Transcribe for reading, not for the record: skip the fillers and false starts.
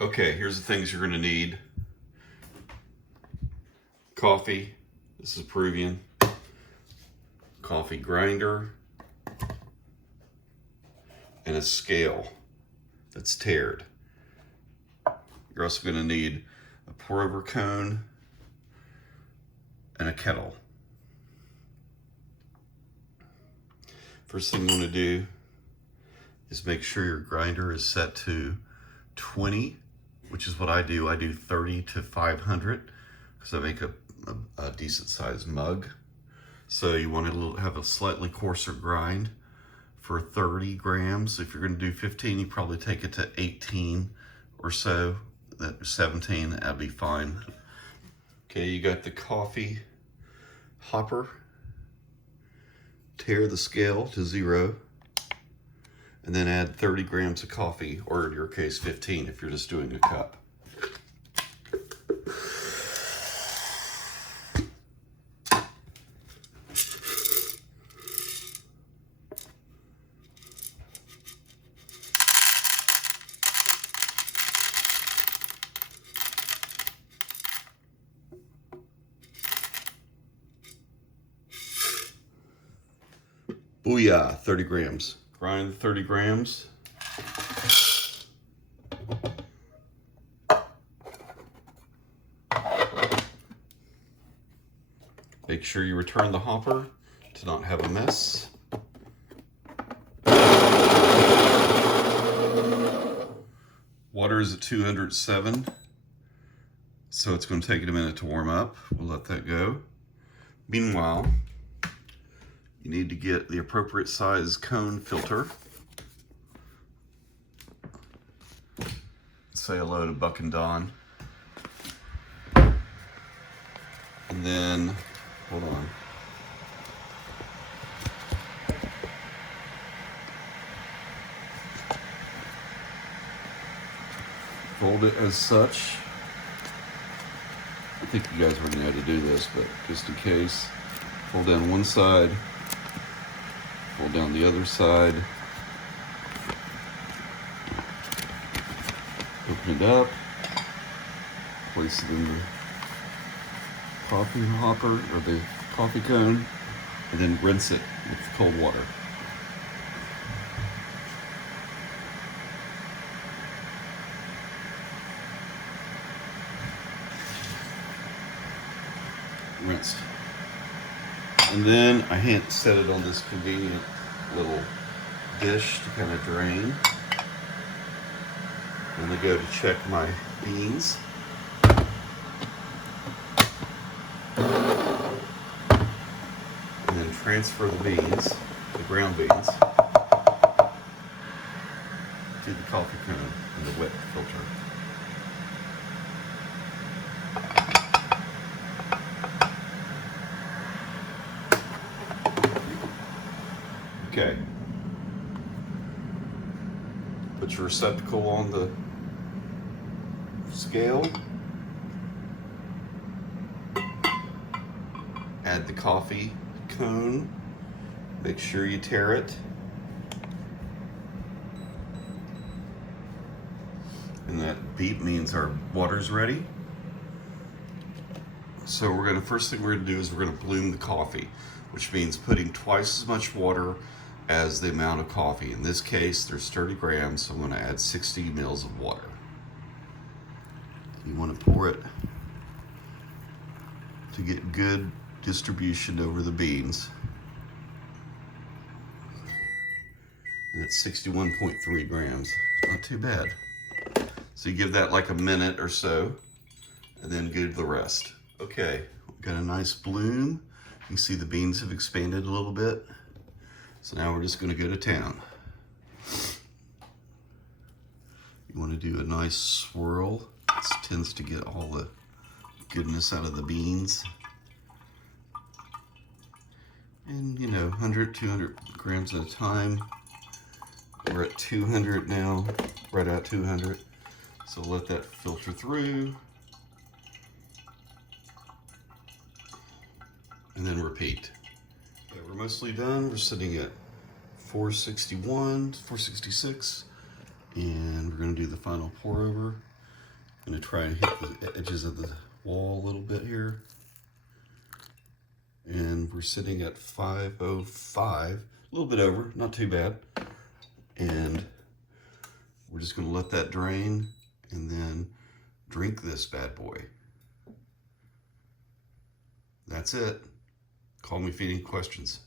Okay, here's the things you're gonna need. Coffee, this is Peruvian. Coffee grinder, and a scale that's tared. You're also gonna need a pour over cone and a kettle. First thing you wanna do is make sure your grinder is set to 20, which is what I do. I do 30 to 500 because I make a decent sized mug. So you want to have a slightly coarser grind for 30 grams. If you're going to do 15, you probably take it to 18 or so, 17, that'd be fine. Okay, you got the coffee hopper. Tare the scale to 0. And then add 30 grams of coffee, or in your case, 15 if you're just doing a cup. Booyah, 30 grams. Grind 30 grams. Make sure you return the hopper to not have a mess. Water is at 207, so it's going to take it a minute to warm up. We'll let that go. Meanwhile, you need to get the appropriate size cone filter. Say hello to Buck and Don. And then, hold on. Fold it as such. I think you guys already know how to do this, but just in case, fold down one side, fold down the other side, open it up, place it in the coffee hopper or the coffee cone, and then rinse it with cold water. Rinsed. And then I hand set it on this convenient little dish to kind of drain. And I go to check my beans. And then transfer the beans, the ground beans, to the coffee cone and the wet filter. Okay. Put your receptacle on the scale. Add the coffee cone. Make sure you tare it. And that beep means our water's ready. So first thing we're gonna do is we're gonna bloom the coffee, which means putting twice as much water as the amount of coffee. In this case, there's 30 grams, so I'm gonna add 60 mils of water. You wanna pour it to get good distribution over the beans. And it's 61.3 grams, not too bad. So you give that like a minute or so, and then do the rest. Okay, we've got a nice bloom. You can see the beans have expanded a little bit. So now we're just gonna go to town. You wanna do a nice swirl. This tends to get all the goodness out of the beans. And 100, 200 grams at a time. We're at 200 now, right at 200. So let that filter through. And then repeat. Okay, we're mostly done. We're sitting at 461, 466. And we're gonna do the final pour over. Gonna try and hit the edges of the wall a little bit here. And we're sitting at 505, a little bit over, not too bad. And we're just gonna let that drain and then drink this bad boy. That's it. Call me if you have any questions.